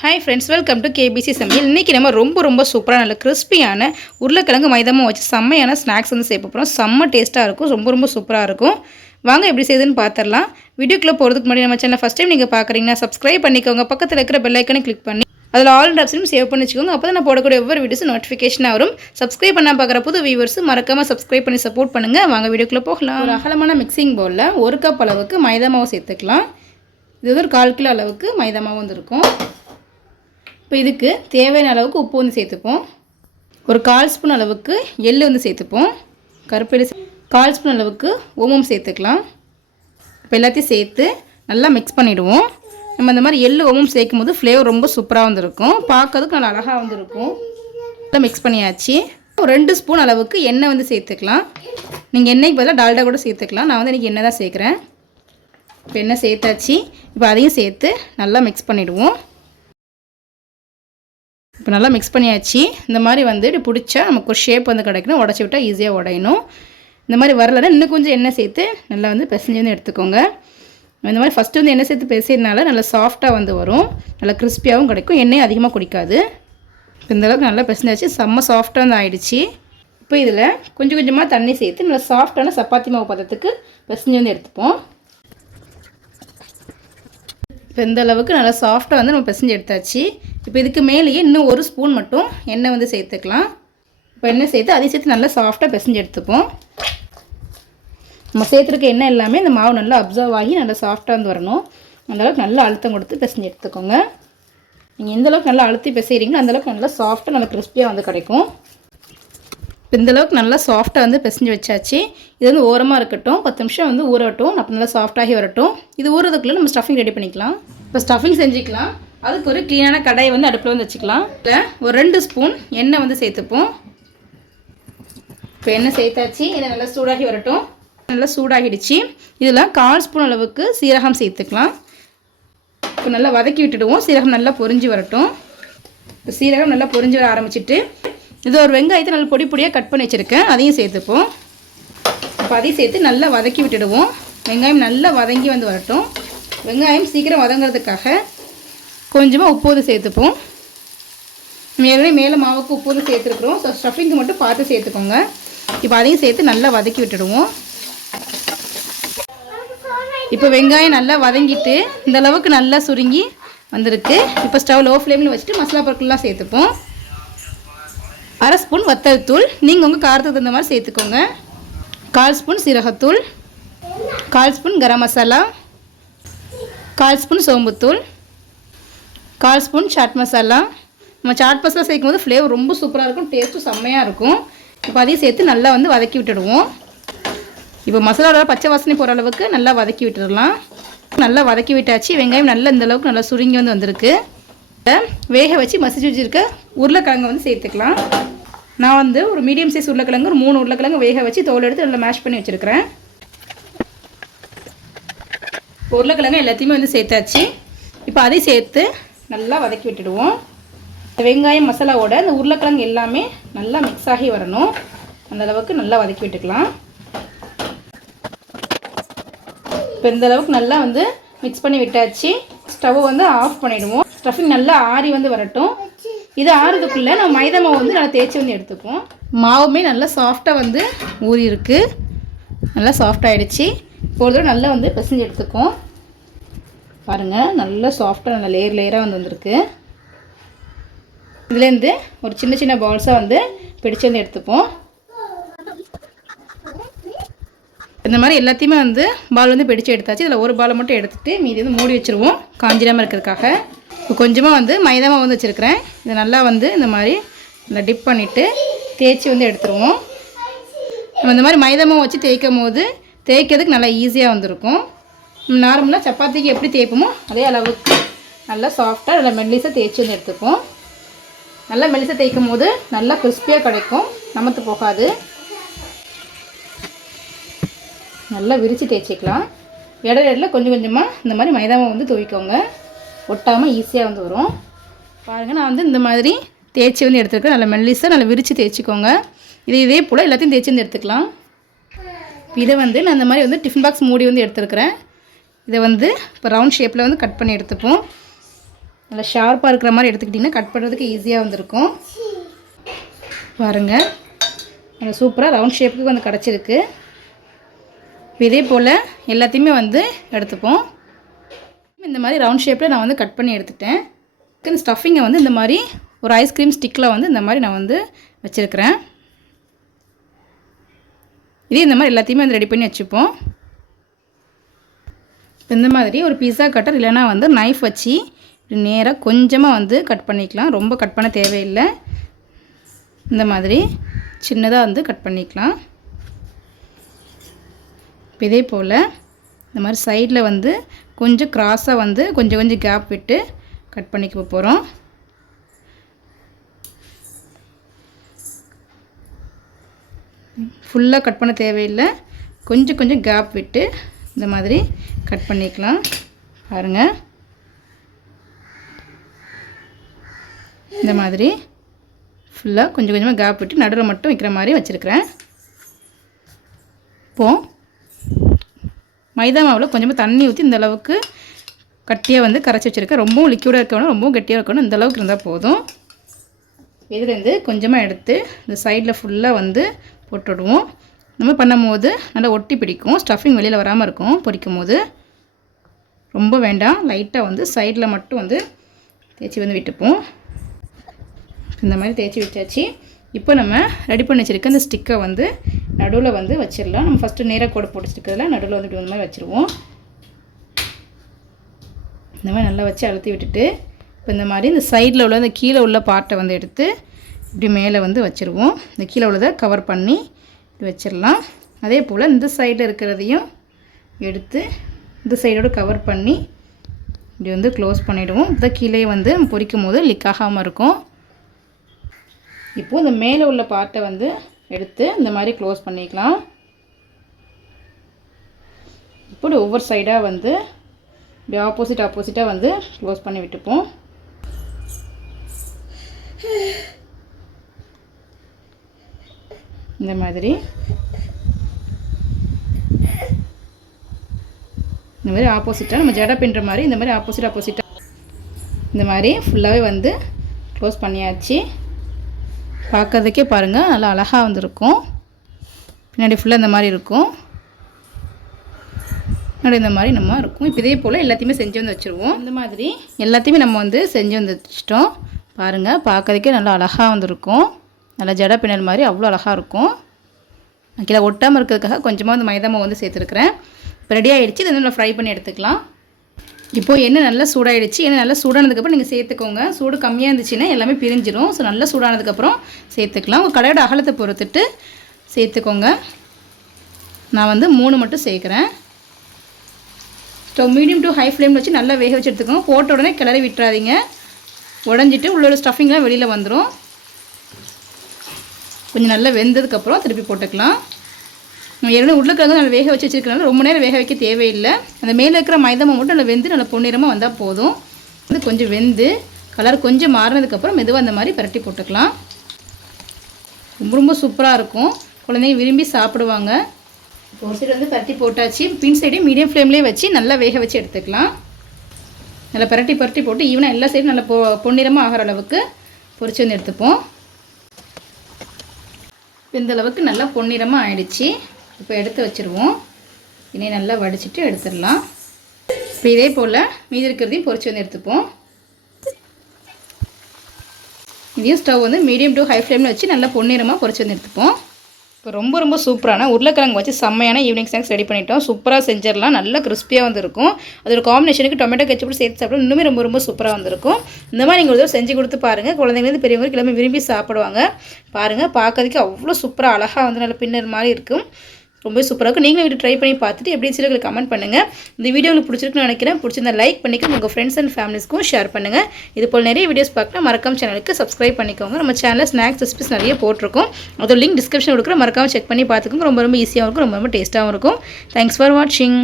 Hi friends welcome to KBC சமையல் இன்றைக்கி நம்ம ரொம்ப ரொம்ப சூப்பராக நல்ல கிறிஸ்பியான உருளைக்கிழங்கு மைதாமும் வச்சு செம்மையான ஸ்நாக்ஸ் வந்து சேர்க்க போகிறோம் செம்ம டேஸ்ட்டாக இருக்கும் ரொம்ப ரொம்ப சூப்பராக இருக்கும். வாங்க எப்படி செய்யுதுன்னு பார்த்துடலாம் வீடியோக்குள்ளே போகிறதுக்கு முன்னாடி நம்ம சேனல் ஃபஸ்ட் டைம் நீங்கள் பார்க்குறீங்கன்னா சப்ஸ்கிரைப் பண்ணிக்கோங்க. பக்கத்தில் இருக்கிற பெல்லைக்கனை கிளிக் பண்ணி அதில் ஆல் ஆப்ஷனும் சேவ் பண்ணி வச்சுக்கோங்க. அப்போ தான் நான் போடக்கூடிய ஒவ்வொரு வீடியோஸும் நோட்டிஃபிகேஷன் வரும். சப்ஸ்கிரைப் பண்ணால் பார்க்குற புது வியூவர்ஸ் மறக்காமல் சப்ஸ்கிரைப் பண்ணி சப்போர்ட் பண்ணுங்கள் வாங்க வீடியோக்குள்ளே போகலாம். ஒரு அகலமான மிக்சிங் பவுலில் ஒரு கப் அளவுக்கு மைதா மாவு சேர்த்துக்கலாம். இது வந்து ஒரு கால் கிலோ அளவுக்கு மைதா மாவு வந்துருக்கும். இப்போ இதுக்கு தேவையான அளவுக்கு உப்பு வந்து சேர்த்துப்போம். ஒரு கால் ஸ்பூன் அளவுக்கு எள் வந்து சேர்த்துப்போம். கருப்பெல்லு கால் ஸ்பூன் அளவுக்கு ஓமம் சேர்த்துக்கலாம். இப்போ எல்லாத்தையும் சேர்த்து நல்லா மிக்ஸ் பண்ணிவிடுவோம் நம்ம இந்த மாதிரி எள் ஓமம் சேர்க்கும் போது ஃப்ளேவர் ரொம்ப சூப்பராக வந்திருக்கும். பார்க்கறதுக்கு நல்லா அழகாக வந்திருக்கும். நல்லா மிக்ஸ் பண்ணியாச்சு. ஒரு ரெண்டு ஸ்பூன் அளவுக்கு எண்ணெய் வந்து சேர்த்துக்கலாம். நீங்கள் எண்ணெய்க்கு பதிலாக டால்டா கூட சேர்த்துக்கலாம். நான் வந்து இன்றைக்கி எண்ணெய் தான் சேர்க்குறேன். இப்போ எண்ணெய் சேர்த்தாச்சு. இப்போ அதையும் சேர்த்து நல்லா மிக்ஸ் பண்ணிவிடுவோம் இப்போ நல்லா மிக்ஸ் பண்ணியாச்சு. இந்த மாதிரி வந்து இப்படி பிடிச்சா நமக்கு ஒரு ஷேப் வந்து கிடைக்கணும். உடச்சி விட்டால் ஈஸியாக உடையணும். இந்த மாதிரி வரலன்னா இன்னும் கொஞ்சம் எண்ணெய் சேர்த்து நல்லா வந்து பிசைஞ்சு வந்து எடுத்துக்கோங்க. இந்த மாதிரி ஃபஸ்ட்டு வந்து எண்ணெய் சேர்த்து பிசைறதுனால நல்லா சாஃப்டாக வந்து வரும். நல்லா கிறிஸ்பியாகவும் கிடைக்கும். எண்ணெய் அதிகமாக குடிக்காது. இப்போ நல்லா பிசைஞ்சாச்சு. செம்ம சாஃப்டாக வந்து ஆயிடுச்சு. இப்போ இதில் கொஞ்சம் கொஞ்சமாக தண்ணி சேர்த்து நல்லா சாஃப்டான சப்பாத்தி மாவு பதத்துக்கு பிசைஞ்சு வந்து எடுத்துப்போம். இப்போ இந்த அளவுக்கு நல்லா சாஃப்டாக வந்து நம்ம பிசைஞ்சு எடுத்தாச்சு. இப்போ இதுக்கு மேலேயே இன்னும் ஒரு ஸ்பூன் மட்டும் எண்ணெய் வந்து சேர்த்துக்கலாம். இப்போ எண்ணெய் சேர்த்து அதையும் சேர்த்து நல்லா சாஃப்டாக பிசைஞ்சு எடுத்துப்போம். நம்ம சேர்த்துருக்க எண்ணெய் எல்லாமே இந்த மாவு நல்லா அப்சர்வ் ஆகி நல்லா சாஃப்டாக வந்து வரணும். அந்தளவுக்கு நல்லா அழுத்தம் கொடுத்து பிசைஞ்சு எடுத்துக்கோங்க. நீங்கள் எந்தளவுக்கு நல்லா அழுத்தி பிசைகிறீங்களோ அந்த அளவுக்கு நல்லா சாஃப்டாக நல்லா கிறிஸ்பியாக வந்து கிடைக்கும். இப்போ இந்த அளவுக்கு நல்லா சாஃப்டாக வந்து பிசைஞ்சு வச்சாச்சு. இது வந்து ஓரமாக இருக்கட்டும் பத்து நிமிஷம் வந்து ஊறட்டும் அப்போ நல்லா சாஃப்டாகி வரட்டும். இது ஊறதுக்குள்ளே நம்ம ஸ்டஃபிங் ரெடி பண்ணிக்கலாம். இப்போ ஸ்டஃபிங் செஞ்சுக்கலாம். அதுக்கு ஒரு க்ளீனான கடாயை வந்து அடுப்பில் வந்து வச்சுக்கலாம். இல்லை ஒரு ரெண்டு ஸ்பூன் எண்ணெய் வந்து சேர்த்துப்போம். இப்போ எண்ணெய் சேர்த்தாச்சு இதை நல்லா சூடாகி வரட்டும். நல்லா சூடாகிடுச்சு. இதில் கால் ஸ்பூன் அளவுக்கு சீரகம் சேர்த்துக்கலாம். இப்போ நல்லா வதக்கி விட்டுடுவோம். சீரகம் நல்லா பொரிஞ்சு வரட்டும். இப்போ சீரகம் நல்லா பொரிஞ்சு வர ஆரம்பிச்சிட்டு இது ஒரு வெங்காயத்தை நல்லா பொடி பொடியாக கட் பண்ணி வச்சுருக்கேன். அதையும் சேர்த்துப்போம். இப்போ அதையும் சேர்த்து நல்லா வதக்கி விட்டுடுவோம். வெங்காயம் நல்லா வதங்கி வந்து வரட்டும். வெங்காயம் சீக்கிரம் வதங்கிறதுக்காக கொஞ்சமாக உப்பு வந்து சேர்த்துப்போம் மேலே மேலே மாவுக்கு உப்பு வந்து சேர்த்துருக்குறோம் ஸோ ஸ்டஃபிங்க்கு மட்டும் பார்த்து சேர்த்துக்கோங்க. இப்போ அதையும் சேர்த்து நல்லா வதக்கி விட்டுடுவோம். இப்போ வெங்காயம் நல்லா வதங்கிட்டு இந்த அளவுக்கு நல்லா சுருங்கி வந்திருக்கு. இப்போ ஸ்டவ் லோ ஃப்ளேமில் வச்சுட்டு மசாலா பொருட்கள்லாம் சேர்த்துப்போம். அரை ஸ்பூன் வத்தல் தூள். நீங்கள் உங்கள் காரத்துக்கு தகுந்த மாதிரி சேர்த்துக்கோங்க. கால் ஸ்பூன் சீரகத்தூள். கால் ஸ்பூன் கரம் மசாலா. கால் ஸ்பூன் சோம்புத்தூள் கால் ஸ்பூன் சாட் மசாலா. நம்ம சாட் மசாலா சேர்க்கும் போது ஃப்ளேவர் ரொம்ப சூப்பராக இருக்கும் டேஸ்ட்டும் செம்மையாக இருக்கும். இப்போ அதையும் சேர்த்து நல்லா வந்து வதக்கி விட்டுடுவோம். இப்போ மசாலாவோட பச்சை வாசனை போகிற அளவுக்கு நல்லா வதக்கி விட்டுடலாம். நல்லா வதக்கி விட்டாச்சு வெங்காயம் நல்லா இந்த அளவுக்கு நல்லா சுருங்கி வந்து வந்திருக்கு. வேக வச்சு மசிச்சு வச்சுருக்க உருளைக்கிழங்கு வந்து சேர்த்துக்கலாம். நான் வந்து ஒரு மீடியம் சைஸ் உருளைக்கிழங்கு ஒரு மூணு உருளைக்கிழங்கு வேக வச்சு தோல் எடுத்து நல்லா மேஷ் பண்ணி வச்சுருக்கிறேன். உருளைக்கிழங்கு எல்லாத்தையுமே வந்து சேர்த்தாச்சு. இப்போ அதையும் சேர்த்து நல்லா வதக்கி விட்டுடுவோம். இந்த வெங்காயம் மசாலாவோட இந்த உருளைக்கிழங்கு எல்லாமே நல்லா மிக்ஸ் ஆகி வரணும். அந்த அளவுக்கு நல்லா வதக்கி விட்டுக்கலாம். இப்போ இந்த அளவுக்கு நல்லா வந்து மிக்ஸ் பண்ணி விட்டாச்சு. ஸ்டவ் வந்து ஆஃப் பண்ணிவிடுவோம் ஸ்டஃபிங் நல்லா ஆறி வந்து வரட்டும். இது ஆறுறதுக்குள்ளே நம்ம மைதா மாவு வந்து நல்லா தேய்ச்சி வந்து எடுத்துப்போம் மாவுமே நல்லா சாஃப்டாக வந்து ஊறி இருக்கு நல்லா சாஃப்ட் ஆகிடுச்சு இப்போ ஒரு தடவை நல்லா வந்து பிசைஞ்சு எடுத்துக்கும் பாருங்கள் நல்லா சாஃப்டாக நல்லா லேயர் லேயராக வந்து வந்திருக்கு. இதுலேருந்து ஒரு சின்ன சின்ன பால்ஸாக வந்து பிடிச்சு வந்து எடுத்துப்போம் இந்த மாதிரி எல்லாத்தையுமே வந்து பால் வந்து பிடிச்சு எடுத்தாச்சு. இதில் ஒரு பாலை மட்டும் எடுத்துகிட்டு மீதி வந்து மூடி வச்சுருவோம். காஞ்சிடாமல் இருக்கிறதுக்காக. கொஞ்சமாக வந்து மைதா மாவு வந்து வச்சுருக்கிறேன். இதை நல்லா வந்து இந்த மாதிரி நல்லா டிப் பண்ணிவிட்டு தேய்ச்சி வந்து எடுத்துருவோம். நம்ம இந்த மாதிரி மைதா மாவு வச்சு தேய்க்கும் போது தேய்க்கிறதுக்கு நல்லா ஈஸியாக வந்திருக்கும். நார்மலாக சப்பாத்திக்கு எப்படி தேய்ப்போமோ அதே அளவுக்கு நல்லா சாஃப்டாக நல்லா மெல்லிசாக தேய்ச்சி வந்து எடுத்துப்போம். நல்லா மெல்லிசாக தேய்க்கும் போது நல்லா கிறிஸ்பியாக கிடைக்கும். நமத்து போகாது. நல்லா விரித்து தேய்ச்சிக்கலாம். இடையில இடையில கொஞ்சம் கொஞ்சமாக இந்த மாதிரி மைதா மாவு வந்து துவைக்கோங்க. ஒட்டாமல் ஈஸியாக வந்து வரும். பாருங்கள் நான் வந்து இந்த மாதிரி தேய்ச்சி வந்து எடுத்துருக்கேன். நல்லா மெல்லிஸாக நல்லா விரித்து தேய்ச்சிக்கோங்க. இது இதே போல் எல்லாத்தையும் தேய்ச்சி வந்து எடுத்துக்கலாம். இதை வந்து நான் இந்த மாதிரி வந்து டிஃபன் பாக்ஸ் மூடி வந்து எடுத்துருக்கிறேன். இதை வந்து இப்போ ரவுண்ட் ஷேப்பில் வந்து கட் பண்ணி எடுத்துப்போம். நல்லா ஷார்ப்பாக இருக்கிற மாதிரி எடுத்துக்கிட்டிங்கன்னா கட் பண்ணுறதுக்கு ஈஸியாக வந்திருக்கும். பாருங்கள் நல்லா சூப்பராக ரவுண்ட் ஷேப்புக்கு வந்து கிடச்சிருக்கு. இதே போல் எல்லாத்தையுமே வந்து எடுத்துப்போம். இந்த மாதிரி ரவுண்ட் ஷேப்பில் நான் வந்து கட் பண்ணி எடுத்துட்டேன். சிக்கன் ஸ்டஃபிங்கை வந்து இந்த மாதிரி ஒரு ஐஸ்கிரீம் ஸ்டிக்கில் வந்து இந்த மாதிரி நான் வந்து வச்சுருக்கிறேன். இதே இந்த மாதிரி எல்லாத்தையுமே வந்து ரெடி பண்ணி வச்சுப்போம். இந்த மாதிரி ஒரு பிஸா கட்டர் இல்லைனா வந்து நைஃப் வச்சு நேராக கொஞ்சமாக வந்து கட் பண்ணிக்கலாம். ரொம்ப கட் பண்ண தேவையில்லை. இந்த மாதிரி சின்னதாக வந்து கட் பண்ணிக்கலாம். இதே போல் இந்த மாதிரி சைடில் வந்து கொஞ்சம் க்ராஸாக வந்து கொஞ்சம் கொஞ்சம் கேப் விட்டு கட் பண்ணிக்க போகிறோம் ஃபுல்லாக கட் பண்ண தேவையில்லை. கொஞ்சம் கொஞ்சம் கேப் விட்டு இந்த மாதிரி கட் பண்ணிக்கலாம். பாருங்கள் இந்த மாதிரி ஃபுல்லாக கொஞ்சம் கொஞ்சமாக கேப் விட்டு நடுவில் மட்டும் வைக்கிற மாதிரி வச்சுருக்கிறேன். இப்போது மைதா மாவில் கொஞ்சமாக தண்ணி ஊற்றி இந்த அளவுக்கு கட்டியாக வந்து கரைச்சி வச்சுருக்கேன். ரொம்பவும் லிக்யூடாக இருக்கணும் ரொம்பவும் கட்டியாக இருக்கணும். இந்த அளவுக்கு இருந்தால் போதும். இதுலேருந்து கொஞ்சமாக எடுத்து இந்த சைடில் ஃபுல்லாக வந்து போட்டுவிடுவோம் நம்ம பண்ணும்போது நல்லா ஒட்டி பிடிக்கும். ஸ்டஃபிங் வெளியில் வராமல் இருக்கும் பொரிக்கும் போது ரொம்ப வேண்டாம். லைட்டாக வந்து சைடில் மட்டும் வந்து தேய்ச்சி வந்து விட்டுப்போம். இந்த மாதிரி தேய்ச்சி விட்டாச்சு. இப்போ நம்ம ரெடி பண்ணி வச்சுருக்க இந்த ஸ்டிக்கை வந்து நடுவில் வந்து வச்சிடலாம் நம்ம ஃபஸ்ட்டு நேராக கூட போட்டு வச்சுருக்கிறதுல நடுவில் வந்து இப்படி இந்த மாதிரி வச்சுருவோம். இந்த மாதிரி நல்லா வச்சு அழுத்தி விட்டுட்டு இப்போ இந்த மாதிரி இந்த சைடில் உள்ள இந்த கீழே உள்ள பார்ட்டை வந்து எடுத்து இப்படி மேலே வந்து வச்சுருவோம். இந்த கீழே உள்ளதை கவர் பண்ணி இப்படி வச்சிடலாம் அதே போல் இந்த சைடில் இருக்கிறதையும் எடுத்து இந்த சைடோடு கவர் பண்ணி இப்படி வந்து க்ளோஸ் பண்ணிவிடுவோம் இந்த கீழே வந்து பொரிக்கும் போது லீக் ஆகாமல் இருக்கும். இப்போது இந்த மேலே உள்ள பார்ட்டை வந்து எடுத்து இந்த மாதிரி க்ளோஸ் பண்ணிக்கலாம். இப்படி ஒவ்வொரு சைடாக வந்து இப்படி ஆப்போசிட் ஆப்போசிட்டாக வந்து க்ளோஸ் பண்ணி விட்டுப்போம். இந்த மாதிரி. இந்த மாதிரி ஆப்போசிட்டாக நம்ம ஜடை பின்னுற மாதிரி இந்த மாதிரி ஆப்போசிட் ஆப்போசிட்டாக இந்த மாதிரி ஃபுல்லாகவே வந்து க்ளோஸ் பண்ணியாச்சு. பார்க்கறதுக்கே பாருங்கள் நல்லா அழகாக வந்திருக்கும். பின்னாடி ஃபுல்லாக இந்த மாதிரி இருக்கும். பின்னாடி இந்த மாதிரி நம்ம இருக்கும். இப்போ இதே போல் எல்லாத்தையுமே செஞ்சு வந்து வச்சுருவோம். இந்த மாதிரி. எல்லாத்தையுமே நம்ம வந்து செஞ்சு வந்து வச்சிட்டோம். பாருங்கள் பார்க்கறதுக்கே நல்லா அழகாக வந்திருக்கும். நல்லா ஜட பின்னல் மாதிரி அவ்வளோ அழகாக இருக்கும். கீழே ஒட்டாமல் இருக்கிறதுக்காக கொஞ்சமாக வந்து மைதா மாவு வந்து சேர்த்துருக்குறேன். இப்போ ரெடி ஆகிடுச்சு இதை வந்து நம்ம ஃப்ரை பண்ணி எடுத்துக்கலாம். இப்போது எண்ணெய் நல்லா சூடாயிடுச்சு. எண்ணெய் நல்லா சூடானதுக்கப்புறம் நீங்கள் சேர்த்துக்கோங்க. சூடு கம்மியாக இருந்துச்சுன்னா எல்லாமே பிரிஞ்சிடும் ஸோ நல்லா சூடானதுக்கப்புறம் சேர்த்துக்கலாம். உங்கள் கடையோட அகலத்தை பொறுத்துட்டு சேர்த்துக்கோங்க. நான் வந்து மூணு மட்டும் சேர்க்குறேன். ஸ்டவ் மீடியம் டு ஹை ஃப்ளேமில் வச்சு நல்லா வேக வச்சு எடுத்துக்கோங்க. போட்ட உடனே கிளறி விட்டுறாதீங்க. உடஞ்சிட்டு உள்ளோட ஸ்டஃபிங்லாம் வெளியில் வந்துடும் கொஞ்சம் நல்லா வெந்ததுக்கப்புறம் திருப்பி போட்டுக்கலாம். ஏற்கனவே உருளைக்கிழங்கு நல்லா வேக வச்சு வச்சுருக்கனால ரொம்ப நேரம் வேக வைக்க தேவையில்லை. அந்த மேலே இருக்கிற மைதா மட்டும் நல்லா வெந்து நல்லா பொன்னிறமாக வந்தால் போதும். வந்து கொஞ்சம் வெந்து கலர் கொஞ்சம் மாறினதுக்கப்புறம் மெதுவாக அந்த மாதிரி பரட்டி போட்டுக்கலாம். ரொம்ப ரொம்ப சூப்பராக இருக்கும். குழந்தைங்க விரும்பி சாப்பிடுவாங்க. இப்போ ஒரு சைடு வந்து பரட்டி போட்டாச்சு. பின் சைடையும் மீடியம் ஃப்ளேம்லேயே வச்சு நல்லா வேக வச்சு எடுத்துக்கலாம். நல்லா பரட்டி பரட்டி போட்டு ஈவனாக எல்லா சைடும் நல்லா பொ பொன்னிறமாக ஆகிற அளவுக்கு பொறிச்சு வந்து எடுத்துப்போம். இந்த அளவுக்கு நல்லா பொன்னிறமாக ஆயிடுச்சு. இப்போ எடுத்து வச்சுருவோம். இனி நல்லா வடிச்சிட்டு எடுத்துடலாம். இப்போ இதே போல் மீதி இருக்கிறதையும் பொரிச்சு வந்து எடுத்துப்போம். இதையும் ஸ்டவ் வந்து மீடியம் டு ஹை ஃப்ளேமில் வச்சு நல்லா பொன்னிறமாக பொறிச்சு வந்து எடுத்துப்போம். இப்போ ரொம்ப ரொம்ப சூப்பரான உருளைக்கிழங்கு வச்சு செம்மையான ஈவினிங் ஸ்நாக்ஸ் ரெடி பண்ணிட்டோம். சூப்பராக செஞ்சிடலாம். நல்லா கிறிஸ்பியாக வந்துருக்கும். அதோட காம்பினேஷனுக்கு டொமேட்டோ கெச்சப்படி சேர்த்து சாப்பிடும் இன்னுமே ரொம்ப ரொம்ப சூப்பராக வந்திருக்கும். இந்த மாதிரி நீங்கள் ஒரு செஞ்சு கொடுத்து பாருங்கள் குழந்தைங்களுக்கு பெரியவங்க கிளம்பி விரும்பி சாப்பிடுவாங்க. பாருங்கள் பார்க்கறதுக்கு அவ்வளோ சூப்பராக அழகாக வந்து நல்ல பின்னர் மாதிரி இருக்கும். ரொம்ப சூப்பராக இருக்கும். நீங்களும் வீட்டு ட்ரை பண்ணி பார்த்துட்டு எப்படி சொல்லி கமெண்ட் பண்ணுங்கள் இந்த வீடியோ உங்களுக்கு பிடிச்சிருக்குன்னு நினைக்கிறேன். பிடிச்சிருந்தா லைக் பண்ணிக்கோங்க. உங்கள் ஃப்ரெண்ட்ஸ் அண்ட் ஃபேமிலிஸ்க்கும் ஷேர் பண்ணுங்கள் இது போல் நிறைய வீடியோஸ் பார்க்கலாம் மறக்காம சேனலுக்கு சப்ஸ்கிரைப் பண்ணிக்கோங்க. நம்ம சேனலில் ஸ்நாக்ஸ் ரெசிபிஸ் நிறைய போட்டிருக்கோம். அதோட லிங்க் டிஸ்கிரிப்ஷன் கொடுக்குற மறக்காம செக் பண்ணி பார்த்துக்கோங்க. ரொம்ப ரொம்ப ஈஸியாகவும் இருக்கும். ரொம்ப ரொம்ப டேஸ்ட்டாகவும் இருக்கும். தேங்க்ஸ் ஃபார் வாட்சிங்